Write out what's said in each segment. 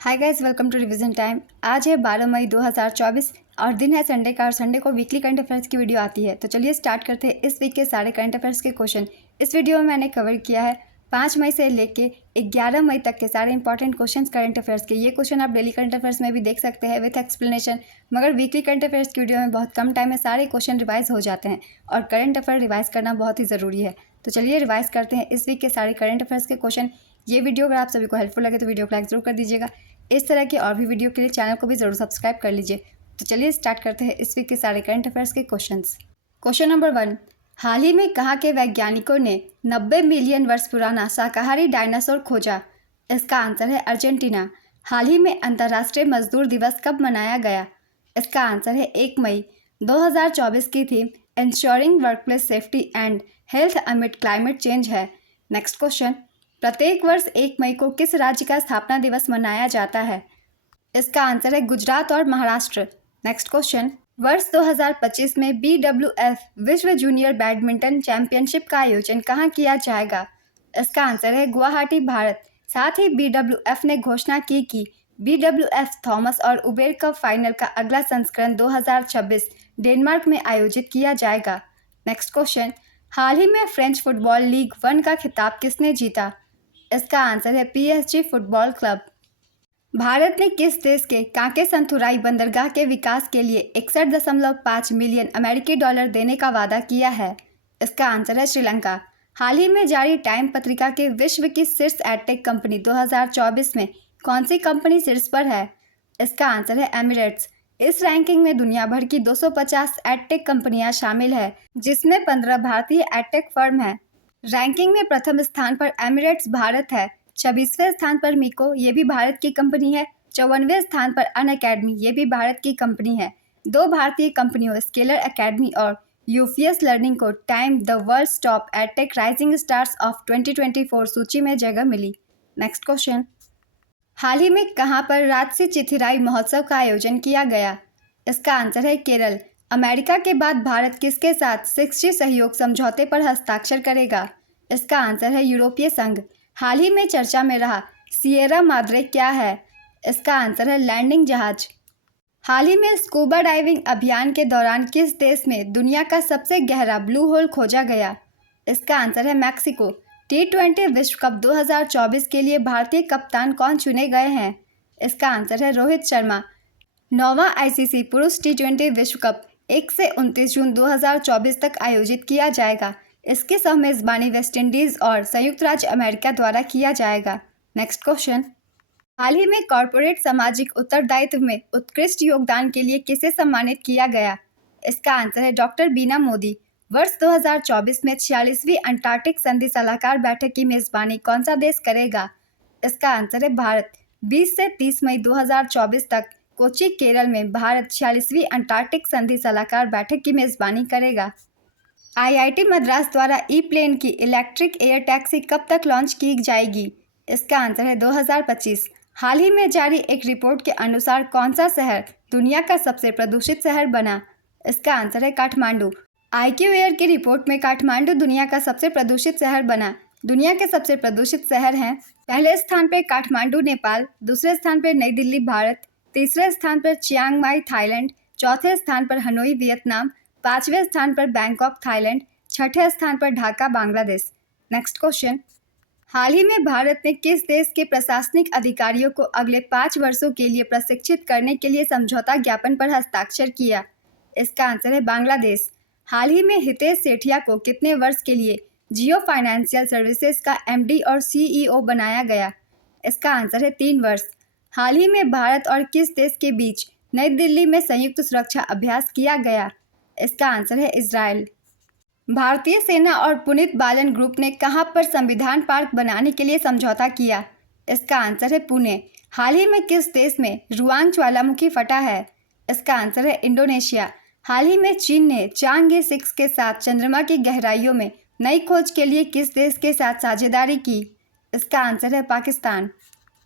Hi guys, welcome to revision time. आज है 12 मई 2024 और दिन है संडे का और संडे को वीकली करंट अफेयर्स की वीडियो आती है। तो चलिए स्टार्ट करते हैं इस वीक के सारे करंट अफेयर्स के क्वेश्चन। इस वीडियो में मैंने कवर किया है 5 मई से लेके 11 मई तक के सारे इंपॉर्टेंट क्वेश्चन करंट अफेयर्स के। ये क्वेश्चन आप डेली करंट अफेयर्स में भी देख सकते हैं विथ एक्सप्लेनेशन, मगर वीकली करंट अफेयर्स की वीडियो में बहुत कम टाइम में सारे क्वेश्चन रिवाइज हो जाते हैं और करंट अफेयर रिवाइज करना बहुत ही ज़रूरी है। तो चलिए रिवाइज करते हैं इस वीक के सारे करंट अफेयर्स के क्वेश्चन। ये वीडियो अगर आप सभी को हेल्पफुल लगे तो वीडियो को लाइक जरूर कर दीजिएगा। इस तरह के और भी वीडियो के लिए चैनल को भी ज़रूर सब्सक्राइब कर लीजिए। तो चलिए स्टार्ट करते हैं इस वीक के सारे करंट अफेयर्स के क्वेश्चंस। क्वेश्चन नंबर 1, हाल ही में कहाँ के वैज्ञानिकों ने 90 मिलियन वर्ष पुराना शाकाहारी डायनासोर खोजा? इसका आंसर है अर्जेंटीना। हाल ही में अंतर्राष्ट्रीय मजदूर दिवस कब मनाया गया? इसका आंसर है 1 मई। 2024 की theme ensuring workplace safety and health amid climate change है। नेक्स्ट क्वेश्चन, प्रत्येक वर्ष 1 मई को किस राज्य का स्थापना दिवस मनाया जाता है? इसका आंसर है गुजरात और महाराष्ट्र। नेक्स्ट क्वेश्चन, वर्ष 2025 में BWF विश्व जूनियर बैडमिंटन चैंपियनशिप का आयोजन कहाँ किया जाएगा? इसका आंसर है गुवाहाटी, भारत। साथ ही BWF ने घोषणा की कि BWF थॉमस और उबेर कप फाइनल का अगला संस्करण 2026 डेनमार्क में आयोजित किया जाएगा। नेक्स्ट क्वेश्चन, हाल ही में फ्रेंच फुटबॉल लीग 1 का खिताब किसने जीता? इसका आंसर है PSG फुटबॉल क्लब। भारत ने किस देश के कांके संथुराई बंदरगाह के विकास के लिए 61.5 मिलियन अमेरिकी डॉलर देने का वादा किया है? इसका आंसर है श्रीलंका। हाल ही में जारी टाइम पत्रिका के विश्व की शीर्ष एडटेक कंपनी 2024 में कौन सी कंपनी शीर्ष पर है? इसका आंसर है एमिरेट्स। इस रैंकिंग में दुनिया भर की 250 एडटेक कंपनियां शामिल है, जिसमें 15 भारतीय एडटेक फर्म है। रैंकिंग में प्रथम स्थान पर एमिरेट्स भारत है। 26वें स्थान पर मिको, ये भी भारत की कंपनी है। 54वें स्थान पर अनअकैडमी, ये भी भारत की कंपनी है। 2 भारतीय कंपनियों स्केलर अकेडमी और यूफीएस लर्निंग को Time the world's top edtech rising stars of 2024 सूची में जगह मिली। नेक्स्ट क्वेश्चन, हाल ही में कहां पर राजसी चिथिराई महोत्सव का आयोजन किया गया? इसका आंसर है केरल। अमेरिका के बाद भारत किसके साथ 6G सहयोग समझौते पर हस्ताक्षर करेगा? इसका आंसर है यूरोपीय संघ। हाल ही में चर्चा में रहा सिएरा माद्रे क्या है? इसका आंसर है लैंडिंग जहाज। हाल ही में स्कूबा डाइविंग अभियान के दौरान किस देश में दुनिया का सबसे गहरा ब्लू होल खोजा गया? इसका आंसर है मैक्सिको। T20 विश्व कप 2024 के लिए भारतीय कप्तान कौन चुने गए हैं? इसका आंसर है रोहित शर्मा। 9वां ICC पुरुष T20 विश्व कप 1 से 29 जून 2024 तक आयोजित किया जाएगा। इसकी सह मेजबानी वेस्टइंडीज और संयुक्त राज्य अमेरिका द्वारा किया जाएगा। नेक्स्ट क्वेश्चन, हाल ही में कॉरपोरेट सामाजिक उत्तरदायित्व में उत्कृष्ट योगदान के लिए किसे सम्मानित किया गया? इसका आंसर है डॉक्टर बीना मोदी। वर्ष 2024 में 46वीं अंटार्कटिक संधि सलाहकार बैठक की मेजबानी कौन सा देश करेगा? इसका आंसर है भारत। 20 से 30 मई 2024 तक कोच्चि, केरल में भारत 46वीं अंटार्कटिक संधि सलाहकार बैठक की मेजबानी करेगा। IIT मद्रास द्वारा ई-प्लेन की इलेक्ट्रिक एयर टैक्सी कब तक लॉन्च की जाएगी? इसका आंसर है 2025। हाल ही में जारी एक रिपोर्ट के अनुसार कौन सा शहर दुनिया का सबसे प्रदूषित शहर बना? इसका आंसर है काठमांडू। IQ एयर की रिपोर्ट में काठमांडू दुनिया का सबसे प्रदूषित शहर बना। दुनिया के सबसे प्रदूषित शहर हैं, पहले स्थान पर काठमांडू नेपाल, दूसरे स्थान पर नई दिल्ली भारत, तीसरे स्थान पर चियांग माई थाईलैंड, चौथे स्थान पर हनोई वियतनाम, 5वें स्थान पर बैंकॉक थाईलैंड, 6ठे स्थान पर ढाका बांग्लादेश। नेक्स्ट क्वेश्चन, हाल ही में भारत ने किस देश के प्रशासनिक अधिकारियों को अगले 5 वर्षों के लिए प्रशिक्षित करने के लिए समझौता ज्ञापन पर हस्ताक्षर किया? इसका आंसर है बांग्लादेश। हाल ही में हितेश सेठिया को कितने वर्ष के लिए जियो फाइनेंशियल सर्विसेज का MD और CEO बनाया गया? इसका आंसर है 3 वर्ष। हाल ही में भारत और किस देश के बीच नई दिल्ली में संयुक्त सुरक्षा अभ्यास किया गया? इसका आंसर है इजराइल। भारतीय सेना और पुनीत बालन ग्रुप ने कहां पर संविधान पार्क बनाने के लिए समझौता किया? इसका आंसर है पुणे। हाल ही में किस देश में रुआंग ज्वालामुखी फटा है? इसका आंसर है इंडोनेशिया। हाल ही में चीन ने चांगए 6 के साथ चंद्रमा की गहराइयों में नई खोज के लिए किस देश के साथ साझेदारी की? इसका आंसर है पाकिस्तान।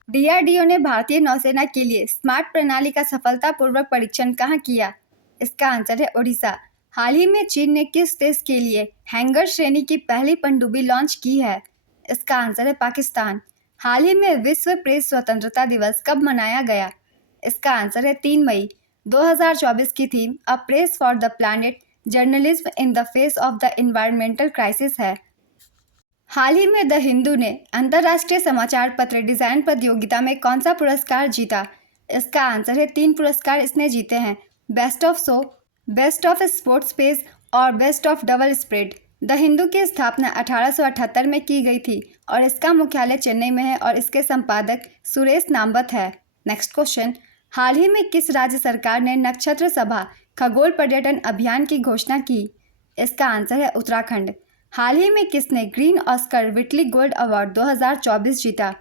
DRDO ने भारतीय नौसेना के लिए स्मार्ट प्रणाली का सफलतापूर्वक परीक्षण कहाँ किया? इसका आंसर है ओडिशा। हाल ही में चीन ने किस देश के लिए हैंगर श्रेणी की पहली पनडुब्बी लॉन्च की है? इसका आंसर है पाकिस्तान। हाल ही में विश्व प्रेस स्वतंत्रता दिवस कब मनाया गया? इसका आंसर है 3 मई। 2024 की theme a press for the planet, journalism in the face of the environmental crisis है। हाल ही में द हिंदू ने अंतर्राष्ट्रीय समाचार पत्र डिजाइन प्रतियोगिता में कौन सा पुरस्कार जीता? इसका आंसर है 3 पुरस्कार इसने जीते हैं, best of show, best of sports page और best of double spread. The Hindu की स्थापना 1878 में की गई थी और इसका मुख्यालय चेन्नई में है और इसके संपादक सुरेश नामवत है। नेक्स्ट क्वेश्चन, हाल ही में किस राज्य सरकार ने नक्षत्र सभा खगोल पर्यटन अभियान की घोषणा की? इसका आंसर है उत्तराखंड। हाल ही में किसने ग्रीन ऑस्कर विटली गोल्ड अवार्ड 2024 जीता?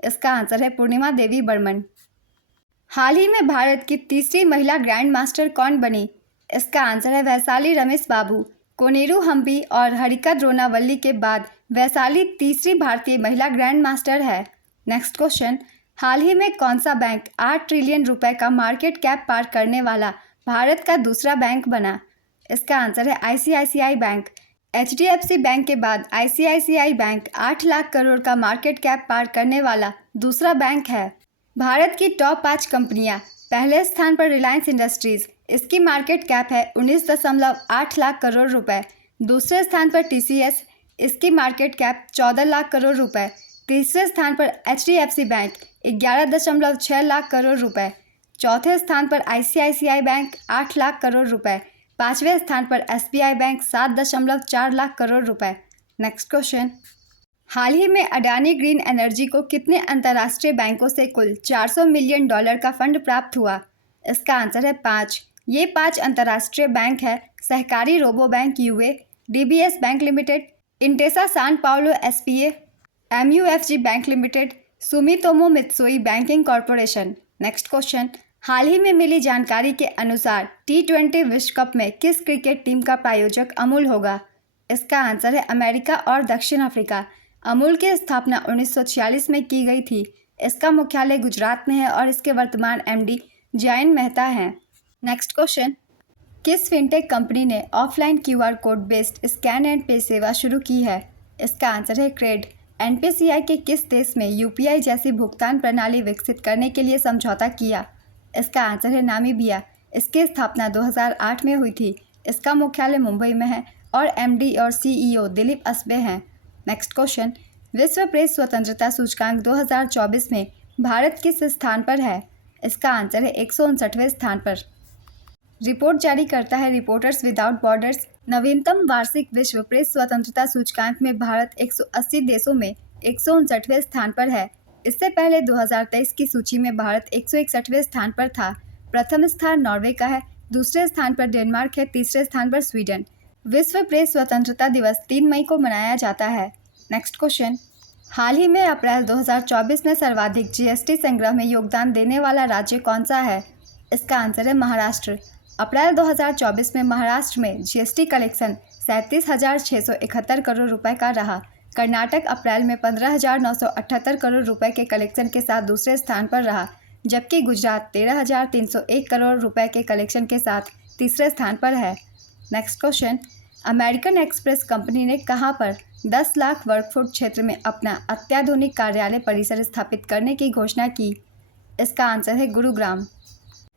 इसका आंसर है पूर्णिमा देवी बर्मन। हाल ही में भारत की तीसरी महिला ग्रैंड मास्टर कौन बनी? इसका आंसर है वैशाली रमेश बाबू। कोनेरू हम्पी और हरिका द्रोणावल्ली के बाद वैशाली तीसरी भारतीय महिला ग्रैंड मास्टर है। नेक्स्ट क्वेश्चन, हाल ही में कौन सा बैंक 8 ट्रिलियन रुपए का मार्केट कैप पार करने वाला भारत का दूसरा बैंक बना? इसका आंसर है आईसीआईसीआई बैंक। एचडीएफसी बैंक के बाद आईसीआईसीआई बैंक 8 लाख करोड़ का मार्केट कैप पार करने वाला दूसरा बैंक है। भारत की टॉप 5 कंपनियां, पहले स्थान पर रिलायंस इंडस्ट्रीज, इसकी मार्केट कैप है 19.8 लाख करोड़ रुपए। दूसरे स्थान पर टीसीएस, इसकी मार्केट कैप 14 लाख करोड़ रुपए। तीसरे स्थान पर एचडीएफसी बैंक 11.6 लाख करोड़ रुपए। चौथे स्थान पर आईसीआईसीआई बैंक 8 लाख करोड़ रुपए। पांचवें स्थान पर एसबीआई बैंक 7.4 लाख करोड़ रुपए। नेक्स्ट क्वेश्चन, हाल ही में अडानी ग्रीन एनर्जी को कितने अंतर्राष्ट्रीय बैंकों से कुल $400 मिलियन का फंड प्राप्त हुआ? इसका आंसर है 5। ये 5 अंतर्राष्ट्रीय बैंक है सहकारी Rabobank UA, DBS bank limited, Intesa Sanpaolo SPA, MUFG bank limited, Sumitomo Mitsui banking corporation. Next question, हाल ही में मिली जानकारी के अनुसार T20 विश्व कप में किस क्रिकेट टीम का प्रायोजक अमूल होगा? इसका आंसर है अमेरिका और दक्षिण अफ्रीका। अमूल की स्थापना 1946 में की गई थी। इसका मुख्यालय गुजरात में है और इसके वर्तमान एमडी जयंत मेहता हैं। नेक्स्ट क्वेश्चन, किस फिनटेक कंपनी ने offline QR code based scan and पे सेवा शुरू की है? इसका आंसर है क्रेड। एनपीसीआई के किस देश में यूपीआई जैसी भुगतान प्रणाली विकसित करने के लिए समझौता किया? इसका आंसर है नामीबिया। इसकी स्थापना 2008 में हुई थी। इसका मुख्यालय मुंबई में है और एमडी और सीईओ दिलीप असबे हैं। नेक्स्ट क्वेश्चन, विश्व प्रेस स्वतंत्रता सूचकांक 2024 में भारत किस स्थान पर है? इसका आंसर है 159वें स्थान पर। रिपोर्ट जारी करता है रिपोर्टर्स विदाउट बॉर्डर्स। नवीनतम वार्षिक विश्व प्रेस स्वतंत्रता सूचकांक में भारत 180 देशों में 159वें स्थान पर है। इससे पहले 2023 की सूची में भारत 161वें स्थान पर था। प्रथम स्थान नॉर्वे का है, दूसरे स्थान पर डेनमार्क है, तीसरे स्थान पर स्वीडन। विश्व प्रेस स्वतंत्रता दिवस 3 मई को मनाया जाता है। नेक्स्ट क्वेश्चन, हाल ही में अप्रैल 2024 में सर्वाधिक जीएसटी संग्रह में योगदान देने वाला राज्य कौन सा है? इसका आंसर है महाराष्ट्र। अप्रैल 2024 में महाराष्ट्र में जीएसटी कलेक्शन 37,671 करोड़ रुपए का रहा। कर्नाटक अप्रैल में 15,978 करोड़ रुपए के कलेक्शन के साथ दूसरे स्थान पर रहा, जबकि गुजरात 13,301 करोड़ रुपए के कलेक्शन के साथ तीसरे स्थान पर है। Next question, American express company ने कहां पर 10 लाख वर्ग फुट क्षेत्र में अपना अत्याधुनिक कार्यालय परिसर स्थापित करने की घोषणा की? इसका आंसर है गुरुग्राम।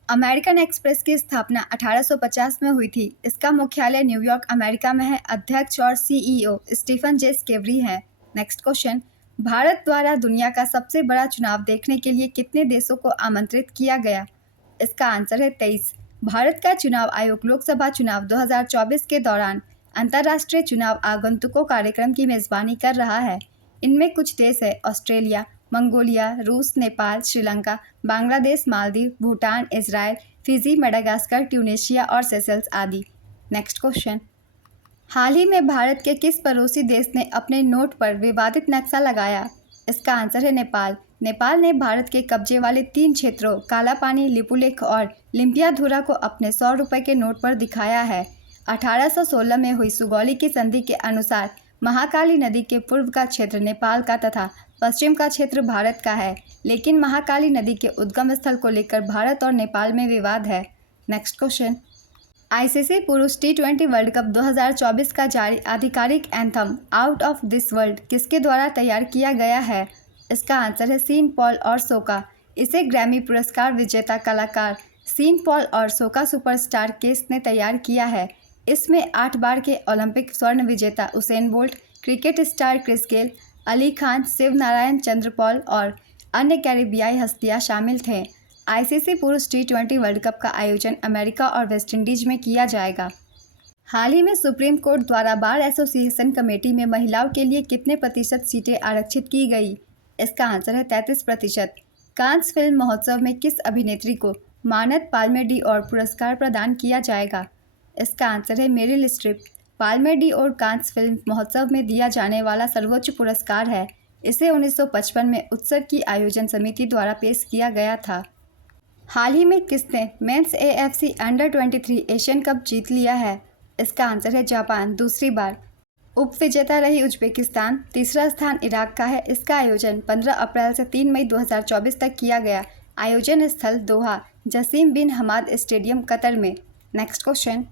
अमेरिकन एक्सप्रेस की स्थापना 1850 में हुई थी। इसका मुख्यालय न्यूयॉर्क अमेरिका में है। अध्यक्ष और सीईओ स्टीफन जे स्केवरी हैं। नेक्स्ट क्वेश्चन, भारत द्वारा दुनिया का सबसे बड़ा चुनाव देखने के लिए कितने देशों को आमंत्रित किया गया? इसका आंसर है 23। भारत का चुनाव आयोग लोकसभा चुनाव 2024 के दौरान अंतर्राष्ट्रीय चुनाव आगंतुकों कार्यक्रम की मेजबानी कर रहा है। इनमें कुछ देश है ऑस्ट्रेलिया, मंगोलिया, रूस, Nepal, Sri Lanka, Bangladesh, Maldives, Bhutan, Israel, Fiji, Madagascar, Tunisia और सेशल्स आदि। नेक्स्ट क्वेश्चन, हाल ही में भारत के किस पड़ोसी देश ने अपने नोट पर विवादित नक्शा लगाया? इसका आंसर है नेपाल। नेपाल ने भारत के कब्जे वाले 3 क्षेत्रों कालापानी, लिपुलेख और लिम्पियाधुरा को अपने 100 रुपये के नोट पर दिखाया है। 1816 में हुई सुगौली की संधि के अनुसार महाकाली नदी के पूर्व का क्षेत्र नेपाल का तथा पश्चिम का क्षेत्र भारत का है, लेकिन महाकाली नदी के उद्गम स्थल को लेकर भारत और नेपाल में विवाद है। नेक्स्ट क्वेश्चन, आईसीसी पुरुष T20 वर्ल्ड कप 2024 का जारी आधिकारिक anthem out of this world किसके द्वारा तैयार किया गया है? इसका आंसर है सीन पॉल और सोका। इसे ग्रैमी पुरस्कार विजेता कलाकार सीन पॉल और सोका सुपरस्टार केस ने तैयार किया है। इसमें 8 बार के ओलंपिक स्वर्ण विजेता Usain Bolt, cricket star Chris Gayle, Ali Khan, Shivnarine Chanderpaul और अन्य कैरिबियाई हस्तियां शामिल थे। आईसीसी पुरुष T20 वर्ल्ड कप का आयोजन अमेरिका और वेस्टइंडीज में किया जाएगा। हाल ही में सुप्रीम कोर्ट द्वारा बार एसोसिएशन कमेटी में महिलाओं के लिए कितने प्रतिशत सीटें आरक्षित की गई? इसका आंसर है 33%। कांस फिल्म महोत्सव में किस अभिनेत्री को मानद पाल्मे ड'ओर पुरस्कार प्रदान किया जाएगा? इसका आंसर है Meryl Streep. Palme ड'ओर Cannes film महोत्सव में दिया जाने वाला सर्वोच्च पुरस्कार है। इसे 1955 में उत्सव की आयोजन समिति द्वारा पेश किया गया था। हाल ही में किसने मेंस AFC अंडर-23 एशियन कप जीत लिया है? इसका आंसर है जापान, दूसरी बार। उप विजेता रही उज्बेकिस्तान, तीसरा स्थान इराक का है। इसका आयोजन 15 अप्रैल से 3 मई 2024 तक किया गया। आयोजन स्थल दोहा, जसीम बिन हमाद स्टेडियम, कतर में। नेक्स्ट क्वेश्चन,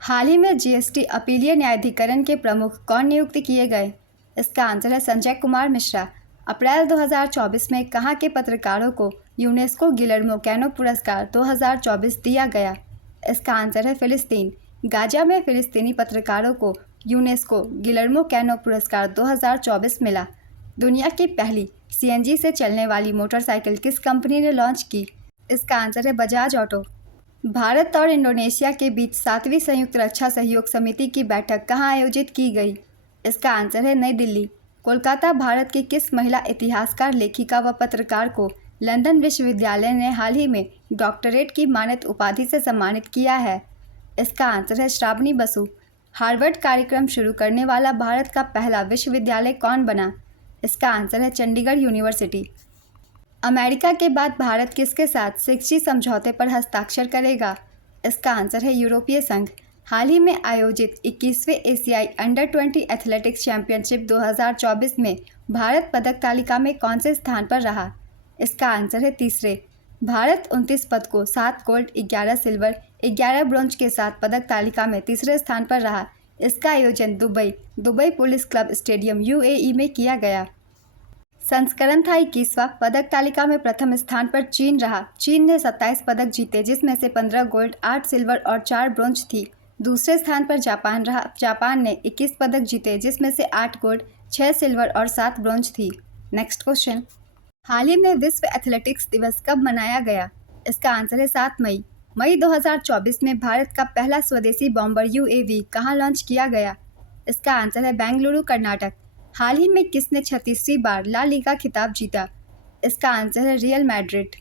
हाल ही में GST अपीलीय न्यायाधिकरण के प्रमुख कौन नियुक्त किए गए? इसका आंसर है संजय कुमार मिश्रा। अप्रैल 2024 में कहाँ के पत्रकारों को यूनेस्को गिलर्मो कैनो पुरस्कार 2024 दिया गया? इसका आंसर है फिलिस्तीन। गाजा में फिलिस्तीनी पत्रकारों को यूनेस्को गिलर्मो कैनो पुरस्कार 2024 मिला। दुनिया की पहली CNG से चलने वाली मोटरसाइकिल किस कंपनी ने लॉन्च की? इसका आंसर है बजाज ऑटो। भारत और इंडोनेशिया के बीच 7वीं संयुक्त रक्षा सहयोग समिति की बैठक कहाँ आयोजित की गई? इसका आंसर है नई दिल्ली। कोलकाता भारत की किस महिला इतिहासकार, लेखिका व पत्रकार को लंदन विश्वविद्यालय ने हाल ही में डॉक्टरेट की मानद उपाधि से सम्मानित किया है? इसका आंसर है श्रावणी बसु। हार्वर्ड कार्यक्रम शुरू करने वाला भारत का पहला विश्वविद्यालय कौन बना? इसका आंसर है चंडीगढ़ यूनिवर्सिटी। अमेरिका के बाद भारत किसके साथ शिक्षी समझौते पर हस्ताक्षर करेगा? इसका आंसर है यूरोपीय संघ। हाल ही में आयोजित 21वें एशियाई अंडर-20 एथलेटिक्स चैंपियनशिप 2024 में भारत पदक तालिका में कौन से स्थान पर रहा? इसका आंसर है तीसरे। भारत 29 पदकों, 7 गोल्ड, 11 सिल्वर, 11 ब्रोंज के साथ पदक तालिका में तीसरे स्थान पर रहा। इसका आयोजन Dubai police club stadium UAE में किया गया। संस्करण था 21वां। पदक तालिका में प्रथम स्थान पर चीन रहा। चीन ने 27 पदक जीते, जिसमें से 15 गोल्ड, 8 सिल्वर और 4 ब्रोंज थी। दूसरे स्थान पर जापान रहा। जापान ने 21 पदक जीते, जिसमें से 8 गोल्ड, 6 सिल्वर और 7 ब्रोंज थी। नेक्स्ट क्वेश्चन, हाल ही में विश्व एथलेटिक्स दिवस कब मनाया गया? इसका आंसर है 7 मई 2024 में भारत का पहला स्वदेशी बॉम्बर UAV कहाँ लॉन्च किया गया? इसका आंसर है बेंगलुरु, कर्नाटक। हाल ही में किसने 36वीं बार ला लीगा खिताब जीता? इसका आंसर है रियल मैड्रिड।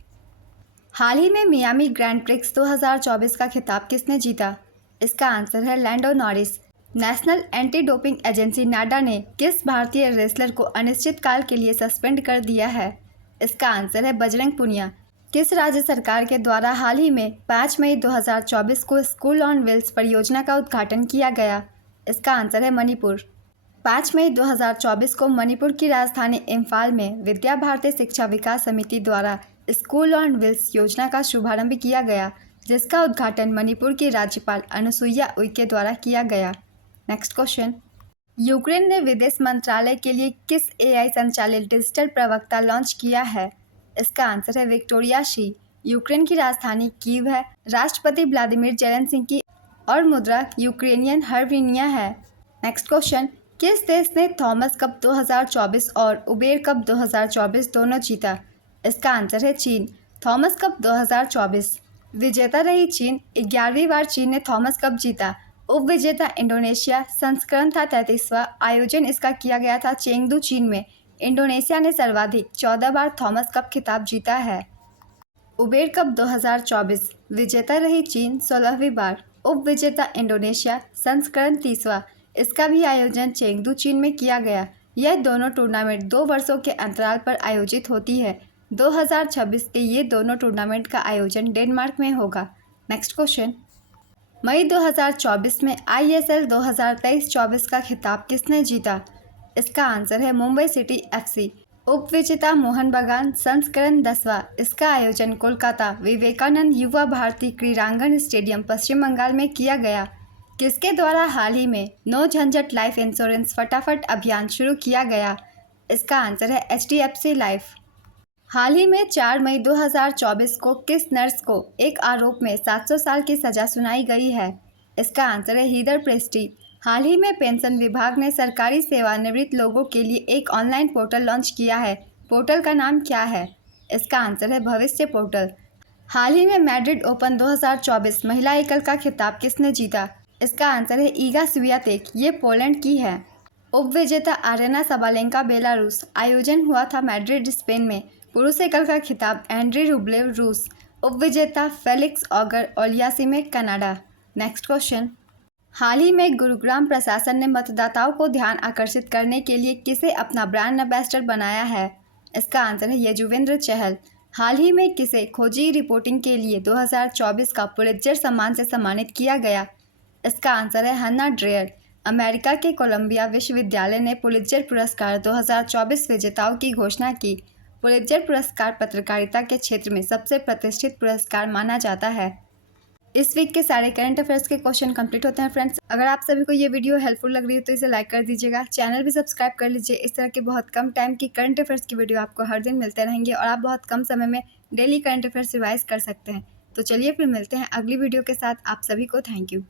हाल ही में मियामी ग्रैंड प्रिक्स 2024 का खिताब किसने जीता? इसका आंसर है Lando Norris. National anti doping agency NADA ने किस भारतीय रेसलर को अनिश्चित काल के लिए सस्पेंड कर दिया है? इसका आंसर है बजरंग पुनिया। किस राज्य सरकार के द्वारा हाल ही में 5 मई 2024 को स्कूल ऑन व्हील्स परियोजना का उद्घाटन किया गया? इसका आंसर है मणिपुर। 5 मई 2024 को मणिपुर की राजधानी इम्फाल में विद्या भारती शिक्षा विकास समिति द्वारा स्कूल ऑन व्हील्स योजना का शुभारंभ किया गया, जिसका उद्घाटन मणिपुर की राज्यपाल अनुसुईया उइके द्वारा किया गया। नेक्स्ट क्वेश्चन, यूक्रेन ने विदेश मंत्रालय के लिए किस AI संचालित डिजिटल प्रवक्ता लॉन्च किया है? इसका आंसर है विक्टोरिया शी। यूक्रेन की राजधानी कीव है। राष्ट्रपति व्लादिमीर जेलेंस्की और मुद्रा यूक्रेनियन हर्विनिया है। नेक्स्ट क्वेश्चन, किस देश ने थॉमस कप 2024 और उबेर कप 2024 दोनों जीता? इसका आंसर है चीन। थॉमस कप 2024 विजेता रही चीन। 11वीं बार चीन ने थॉमस कप जीता। उप विजेता इंडोनेशिया। संस्करण था 33वां। आयोजन इसका किया गया था चेंगदू, चीन में। इंडोनेशिया ने सर्वाधिक 14 बार थॉमस कप खिताब जीता है। उबेर कप 2024 विजेता रही चीन 16वीं बार। उप विजेता इंडोनेशिया। संस्करण 30वां। इसका भी आयोजन चेंगदू, चीन में किया गया। यह दोनों टूर्नामेंट 2 वर्षों के अंतराल पर आयोजित होती है। 2026 के ये दोनों टूर्नामेंट का आयोजन डेनमार्क में होगा। नेक्स्ट क्वेश्चन, मई 2024 में ISL 2023-24 का खिताब किसने जीता? इसका आंसर है मुंबई सिटी FC। उप विजेता मोहन बगान। संस्करण 10वां। इसका आयोजन कोलकाता विवेकानंद युवा भारती क्रीड़ांगन स्टेडियम, पश्चिम बंगाल में किया गया। किसके द्वारा हाल ही में नो झंझट लाइफ इंश्योरेंस फटाफट अभियान शुरू किया गया? इसका आंसर है HDFC लाइफ। हाल ही में 4 मई 2024 को किस नर्स को एक आरोप में 700 साल की सजा सुनाई गई है? इसका आंसर है हीदर प्रेस्टी। हाल ही में पेंशन विभाग ने सरकारी सेवानिवृत्त लोगों के लिए एक ऑनलाइन पोर्टल लॉन्च किया है। पोर्टल का नाम क्या है? इसका आंसर है भविष्य पोर्टल। हाल ही में मैड्रिड ओपन 2024 महिला एकल का खिताब किसने जीता? इसका आंसर है ईगा स्वियातेक। ये पोलैंड की है। उपविजेता आरेना साबालेंका बेलारूस। आयोजन हुआ था मैड्रिड स्पेन में। पुरुष एकल का खिताब एंड्री रुब्लेव रूस। उपविजेता Felix Auger Aliassime Canada. Next question. हाल ही में गुरुग्राम प्रशासन ने मतदाताओं को ध्यान आकर्षित करने के लिए किसे अपना ब्रांड एम्बेसडर बनाया है? इसका आंसर है यजुवेंद्र चहल। हाल ही में किसे खोजी रिपोर्टिंग के लिए 2024 का पुलित्जर सम्मान से सम्मानित किया गया? इसका आंसर है हन्ना ड्रेयर। अमेरिका के कोलंबिया विश्वविद्यालय ने पुलित्जर पुरस्कार 2024 विजेताओं की घोषणा की। पुलित्जर पुरस्कार पत्रकारिता के क्षेत्र में सबसे प्रतिष्ठित पुरस्कार माना जाता है। इस वीक के सारे करंट अफेयर्स के क्वेश्चन कंप्लीट होते हैं फ्रेंड्स। अगर आप सभी को ये वीडियो हेल्पफुल लग रही है तो इसे लाइक कर दीजिएगा। चैनल भी सब्सक्राइब कर लीजिए। इस तरह के बहुत कम टाइम की करंट अफेयर्स की वीडियो आपको हर दिन मिलते रहेंगे और आप बहुत कम समय में डेली करंट अफेयर्स रिवाइज कर सकते हैं। तो चलिए फिर मिलते हैं अगली वीडियो के साथ। आप सभी को थैंक यू।